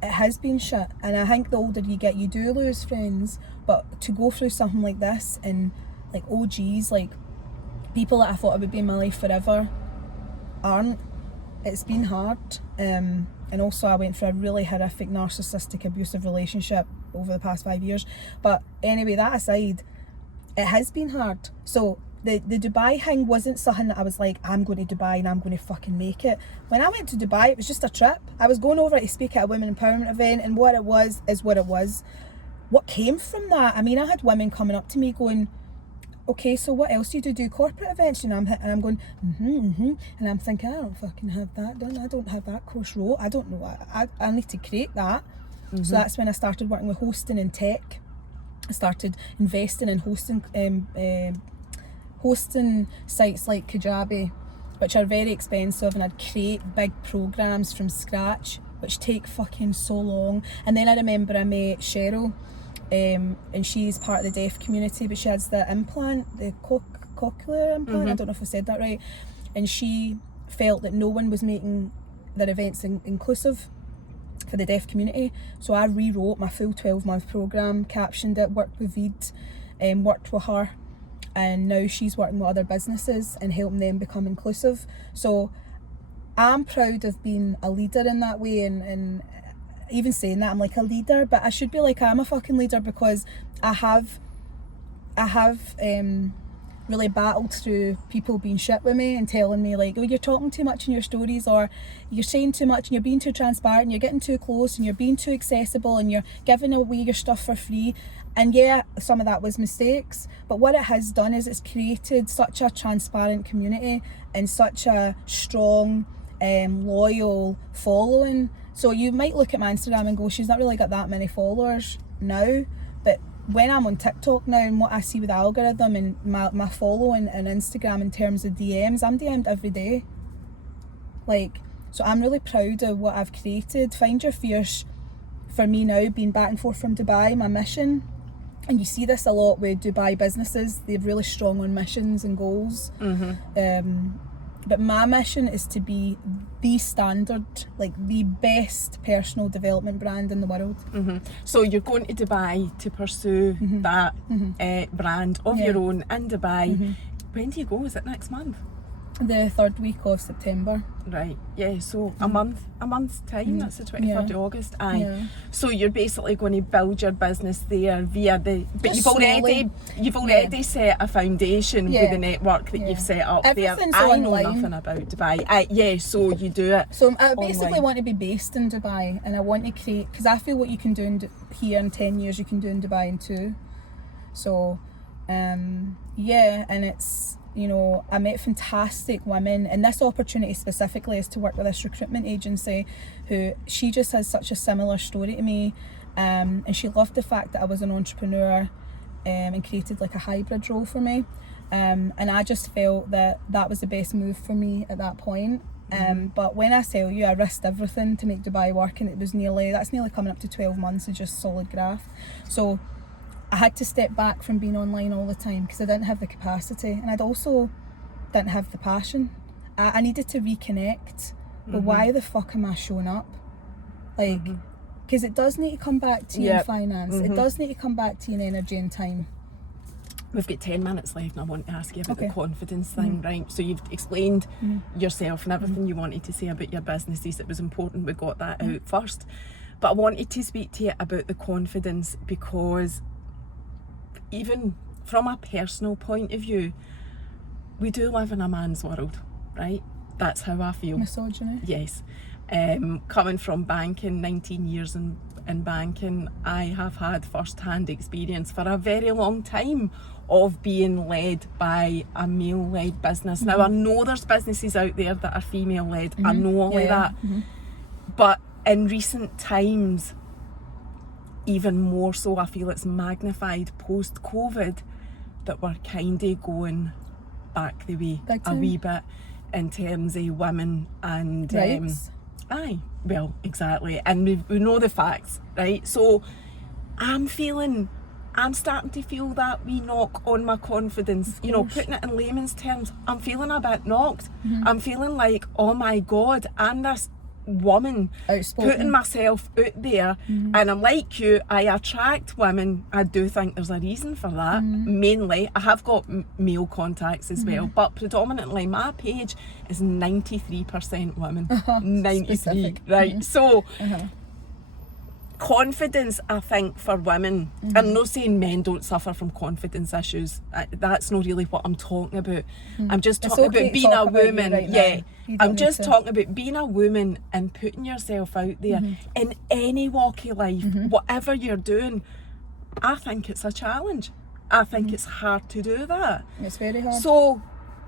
it has been shit. And I think the older you get, you do lose friends, but to go through something like this, and like, oh geez, like, people that I thought would be in my life forever aren't. It's been hard. And also I went through a really horrific narcissistic abusive relationship over the past 5 years. But anyway, that aside, it has been hard. So the Dubai thing wasn't something that I was like, I'm going to Dubai and I'm going to fucking make it. When I went to Dubai, it was just a trip. I was going over to speak at a women empowerment event, and what it was is what it was. What came from that? I mean, I had women coming up to me going, okay, so what else do you do corporate events? And I'm going, and I'm thinking, I don't fucking have that done. I don't have that course wrote. I don't know. I need to create that. So that's when I started working with hosting and tech. I started investing in hosting sites like Kajabi, which are very expensive, and I'd create big programs from scratch, which take fucking so long. And then I remember I met Cheryl, and she's part of the deaf community, but she has the implant, the cochlear implant, I don't know if I said that right, and she felt that no one was making their events inclusive for the deaf community. So I rewrote my full 12-month programme, captioned it, worked with Veed, worked with her, and now she's working with other businesses and helping them become inclusive. So I'm proud of being a leader in that way, and even saying that I'm like a leader, but I should be like, I'm a fucking leader, because I have really battled through people being shit with me and telling me like, oh, you're talking too much in your stories, or you're saying too much and you're being too transparent and you're getting too close and you're being too accessible and you're giving away your stuff for free. And yeah, some of that was mistakes, but what it has done is it's created such a transparent community and such a strong, loyal following. So you might look at my Instagram and go, she's not really got that many followers now, but when I'm on TikTok now and what I see with the algorithm and my following and Instagram in terms of DMs, I'm DM'd every day. Like, so I'm really proud of what I've created. Find Your Fierce, for me now, being back and forth from Dubai, my mission, and you see this a lot with Dubai businesses, they're really strong on missions and goals. But my mission is to be the standard, like the best personal development brand in the world. So you're going to Dubai to pursue that brand of your own in Dubai. When do you go? Is it next month? The 3rd week of September. Right, yeah, so a month's time, that's the 23rd of August. Aye. So you're basically going to build your business there via but just you've already set a foundation with the network that you've set up. Everything's there. I know online. nothing about Dubai. So you do it. So I basically online. want to be based in Dubai, and I want to create, because I feel what you can do here in 10 years, you can do in Dubai in 2. So, and it's, you know, I met fantastic women, and this opportunity specifically is to work with this recruitment agency who, she just has such a similar story to me, and she loved the fact that I was an entrepreneur, and created like a hybrid role for me, and I just felt that was the best move for me at that point. But when I tell you I risked everything to make Dubai work, and that's nearly coming up to 12 months of just solid graft. So I had to step back from being online all the time because I didn't have the capacity, and I'd also didn't have the passion. I needed to reconnect. But why the fuck am I showing up? Like, because it does need to come back to you in finance. It does need to come back to you in energy and time. We've got 10 minutes left, and I want to ask you about the confidence thing, right? So you've explained yourself and everything you wanted to say about your businesses. It was important we got that out first. But I wanted to speak to you about the confidence, because even from a personal point of view, we do live in a man's world, right? That's how I feel. Misogyny? Yes. Coming from banking, 19 years in banking, I have had first-hand experience for a very long time of being led by a male-led business. Now, I know there's businesses out there that are female-led. I know all of that. But in recent times, even more so, I feel it's magnified post-COVID, that we're kind of going back the way a wee bit in terms of women and rights. Well, exactly, and we know the facts, right? So I'm starting to feel that wee knock on my confidence. You know, putting it in layman's terms, I'm feeling a bit knocked. I'm feeling like, oh my God, I'm this woman, Outspoken. putting myself out there, and I'm like you, I attract women. I do think there's a reason for that. Mainly, I have got male contacts as well, but predominantly my page is 93% women. 93, Specific. right? So confidence, I think, for women, I'm not saying men don't suffer from confidence issues, that's not really what I'm talking about. I'm just It's talking okay about to being talk a about you woman. right now. Yeah, You don't I'm need just to. talking about being a woman and putting yourself out there in any walk of life, whatever you're doing. I think it's a challenge. I think it's hard to do that. It's very hard. So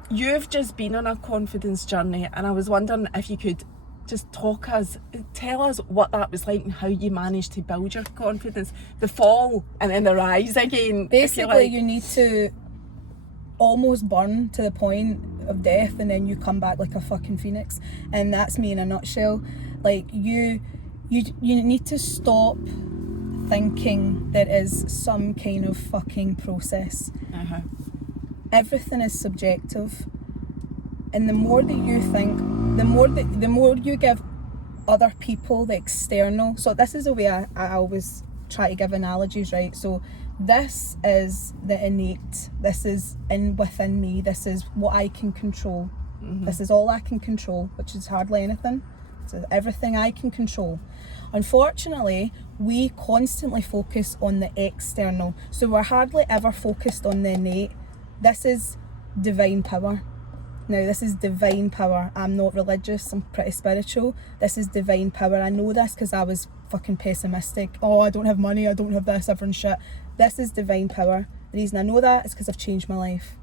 you've just been on a confidence journey, and I was wondering if you could just tell us what that was like and how you managed to build your confidence, the fall and then the rise again. Basically, you need to almost burn to the point of death, and then you come back like a fucking phoenix. And that's me in a nutshell. Like you need to stop thinking there is some kind of fucking process. Everything is subjective. And the more that you think, the more you give other people the external. So this is the way I always try to give analogies, right? So this is the innate. This is within me. This is what I can control. This is all I can control, which is hardly anything. So everything I can control. Unfortunately, we constantly focus on the external. So we're hardly ever focused on the innate. This is divine power. Now, this is divine power. I'm not religious, I'm pretty spiritual. This is divine power. I know this because I was fucking pessimistic. Oh, I don't have money, I don't have this, everyone's shit. This is divine power. The reason I know that is because I've changed my life.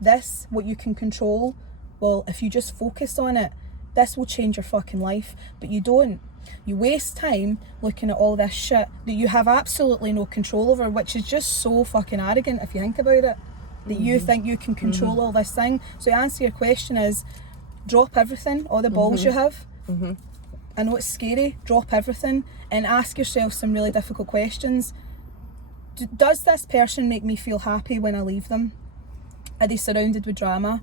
This, what you can control, well, if you just focus on it, this will change your fucking life. But you don't. You waste time looking at all this shit that you have absolutely no control over, which is just so fucking arrogant if you think about it. That you think you can control all this thing. So to answer your question is, drop everything, all the balls you have. I know it's scary, drop everything and ask yourself some really difficult questions. Does this person make me feel happy when I leave them? Are they surrounded with drama?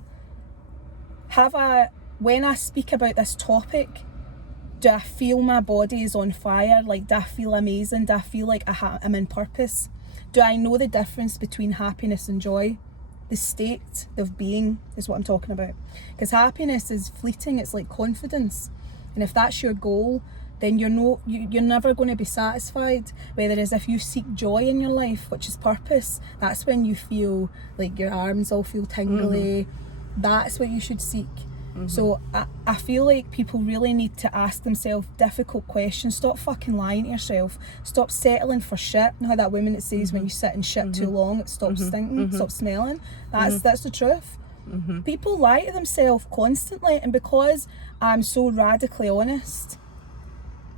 When I speak about this topic, do I feel my body is on fire? Like, do I feel amazing? Do I feel like I'm in purpose? Do I know the difference between happiness and joy? The state of being is what I'm talking about. Because happiness is fleeting, it's like confidence. And if that's your goal, then you're never going to be satisfied. Whereas if you seek joy in your life, which is purpose, that's when you feel like your arms all feel tingly. That's what you should seek. So I feel like people really need to ask themselves difficult questions. Stop fucking lying to yourself. Stop settling for shit. You know how that woman that says when you sit in shit too long it stops stinking, stops smelling? That's the truth. People lie to themselves constantly, and because I'm so radically honest,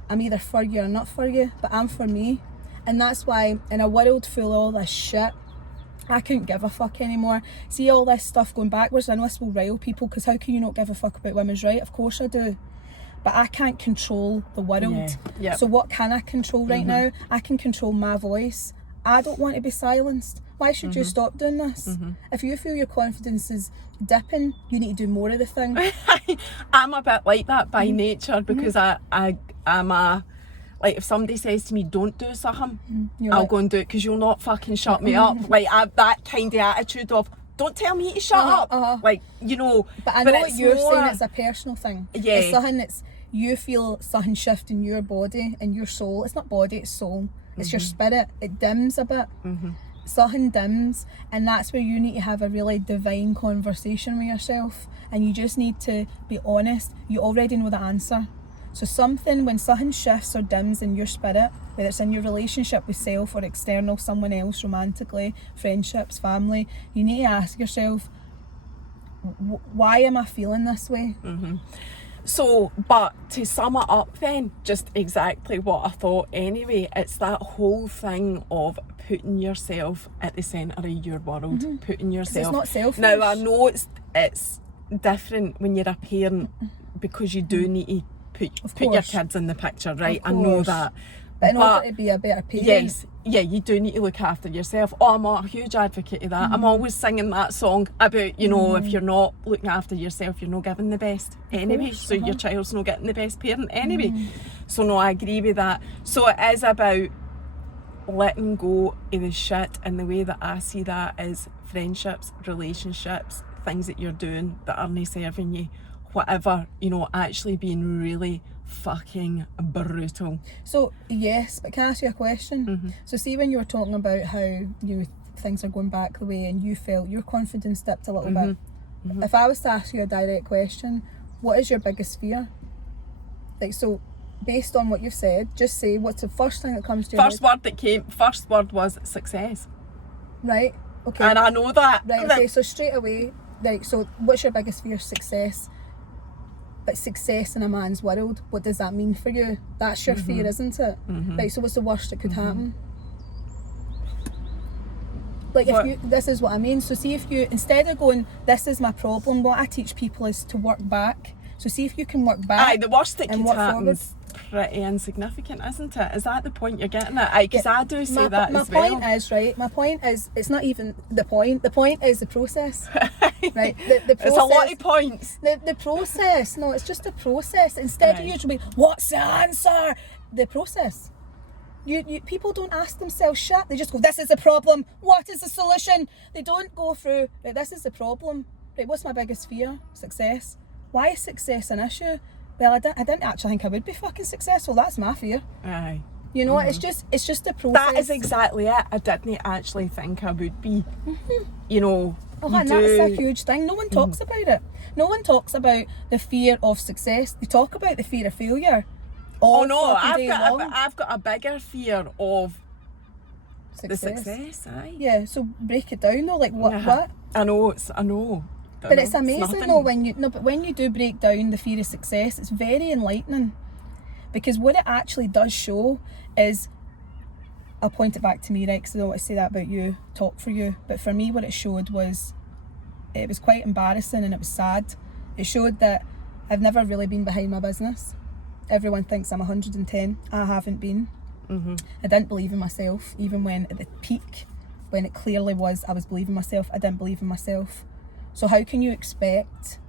I'm either for you or not for you, but I'm for me. And that's why in a world full of all this shit, I couldn't give a fuck anymore. See all this stuff going backwards, I know this will rile people, because how can you not give a fuck about women's rights? Of course I do. But I can't control the world. So what can I control right now? I can control my voice. I don't want to be silenced. Why should you stop doing this? If you feel your confidence is dipping, you need to do more of the thing. I'm a bit like that by nature, because I'm a... Like, if somebody says to me, don't do something, I'll go and do it, because you'll not fucking shut me up. Like, I have that kind of attitude of, don't tell me to shut up. Like, you know. But I know what you're saying, it's a personal thing. Yeah. It's something that's, you feel something shift in your body and your soul. It's not body, it's soul. It's your spirit. It dims a bit. Something dims, and that's where you need to have a really divine conversation with yourself, and you just need to be honest. You already know the answer. So when something shifts or dims in your spirit, whether it's in your relationship with self or external, someone else, romantically, friendships, family, you need to ask yourself, why am I feeling this way? So, but to sum it up then, just exactly what I thought anyway, it's that whole thing of putting yourself at the centre of your world, putting yourself... It's not selfish. Now, I know it's different when you're a parent, because you do need to put your kids in the picture, right? I know that. But in order to be a better parent, yes, yeah, you do need to look after yourself. Oh, I'm a huge advocate of that. I'm always singing that song about, you know, if you're not looking after yourself, you're not giving the best anyway. course, So your child's not getting the best parent anyway. So no, I agree with that. So it is about letting go of the shit, and the way that I see that is friendships, relationships, things that you're doing that aren't serving you, whatever, you know, actually being really fucking brutal. So yes, but can I ask you a question? So see, when you were talking about how things are going back the way and you felt your confidence dipped a little bit, if I was to ask you a direct question, what is your biggest fear? Like, so based on what you've said, just say what's the first thing that comes to your head? First word was success. Right, okay. And I know that. Right, okay, so straight away, like, so what's your biggest fear? Success. But success in a man's world, what does that mean for you? That's your fear, isn't it? Right, so what's the worst that could happen? Like, this is what I mean. So see, if you, instead of going, this is my problem, what I teach people is to work back. So see if you can work back. Aye, the worst that could happen forward. is pretty insignificant, isn't it? Is that the point you're getting at? Aye, because I do say that as well. My point is, right, my point is, it's not even the point. The point is the process. Right? The process. It's a lot of points. The process. No, it's just a process. Instead of usually, what's the answer? The process. You people don't ask themselves shit. They just go, this is the problem. What is the solution? They don't go through, right, this is the problem. Right, what's my biggest fear? Success. Why is success an issue? Well, I didn't actually think I would be fucking successful. That's my fear. Aye. You know, it's just a process. That is exactly it. I didn't actually think I would be. You know, oh, and that's a huge thing. No one talks about it. No one talks about the fear of success. They talk about the fear of failure. Oh no, I've got a bigger fear of success. The success. Aye. Yeah. So break it down though. Like what? What? I know. But it's amazing though when you do break down the fear of success, it's very enlightening, because what it actually does show is, I'll point it back to me, right, because I don't want to say that about you, talk for you, but for me what it showed was, it was quite embarrassing and it was sad. It showed that I've never really been behind my business. Everyone thinks I'm 110. I haven't been. I didn't believe in myself, even when at the peak, when it clearly was I was believing myself, I didn't believe in myself. So how can you expect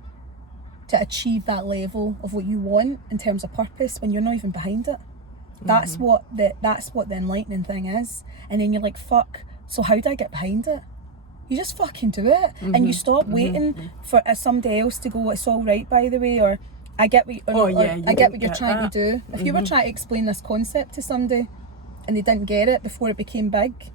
to achieve that level of what you want in terms of purpose when you're not even behind it? That's what the enlightening thing is. And then you're like, fuck, so how do I get behind it? You just fucking do it. And you stop waiting for somebody else to go, it's all right, by the way, or I get what you're trying to do. If you were trying to explain this concept to somebody and they didn't get it before it became big,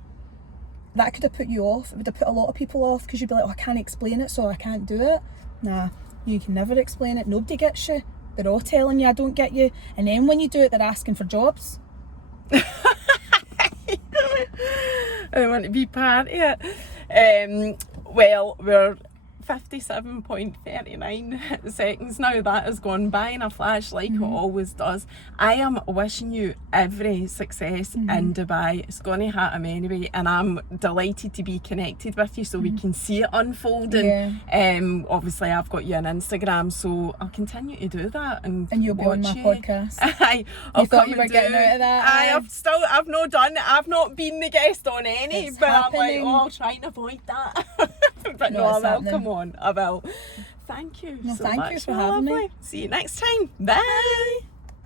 that could have put you off. It would have put a lot of people off, because you'd be like, oh, I can't explain it, so I can't do it. Nah, you can never explain it. Nobody gets you. They're all telling you I don't get you. And then when you do it, they're asking for jobs. I want to be part of it. Well, we're 57.39 seconds now. That has gone by in a flash, like it always does. I am wishing you every success in Dubai. It's going to happen anyway, and I'm delighted to be connected with you so we can see it unfolding. Obviously I've got you on Instagram, so I'll continue to do that, and you'll be on my podcast. You thought you were getting out of that? I've not been the guest on any, it's but happening. I'm like, I'll try and avoid that. But no, I will. Come on, I will. Thank you so much. Thank you for having me. See you next time. Bye.